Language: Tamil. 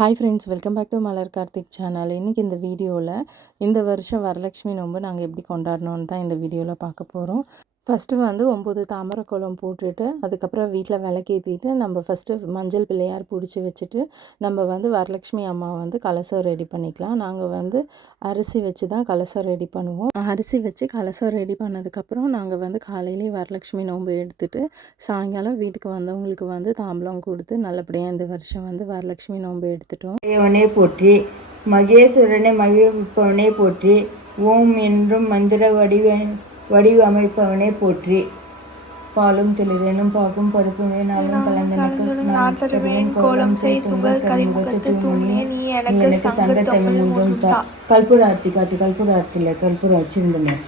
Hi friends, welcome back to Malar Karthik channel. இன்றைக்கி இந்த வீடியோவில் இந்த வருஷம் வரலட்சுமி நோன்பு நாங்கள் எப்படி கொண்டாடணுன்னு தான் இந்த வீடியோவில் பார்க்க போகிறோம். ஃபஸ்ட்டு 9 தாமரை கோலம் போட்டுட்டு அதுக்கப்புறம் வீட்டில் விளக்கேற்றிட்டு நம்ம ஃபஸ்ட்டு மஞ்சள் பிள்ளையார் பிடிச்சி வச்சுட்டு நம்ம வரலட்சுமி அம்மா கலசம் ரெடி பண்ணிக்கலாம். நாங்கள் அரிசி வச்சு தான் கலசம் ரெடி பண்ணுவோம். அரிசி வச்சு கலசம் ரெடி பண்ணதுக்கப்புறம் நாங்கள் காலையிலேயே வரலட்சுமி நோன்பு எடுத்துகிட்டு சாயங்காலம் வீட்டுக்கு வந்தவங்களுக்கு தாம்பலம் கொடுத்து நல்லபடியாக இந்த வருஷம் வரலட்சுமி நோன்பு எடுத்துட்டோம். தேவனே போற்றி, மகேஸ்வரனை மகிழ்விப்பவனே போற்றி, ஓம் என்றும் மந்திர வடிவமைப்பவனே போற்றி. பாலும் தெளிவேனும் பாகும் பருப்புமே நாளும் கலந்தனுக்கு கோலம் செய் துகள் கரிமுகத்து தூணியே நீ எனக்கு சங்க தமிழ் முன்றும் தா. கற்பூர ஆர்த்தி காத்து, கற்பூர ஆர்த்தி இல்லை, கற்பூர அச்சிருந்தனர்.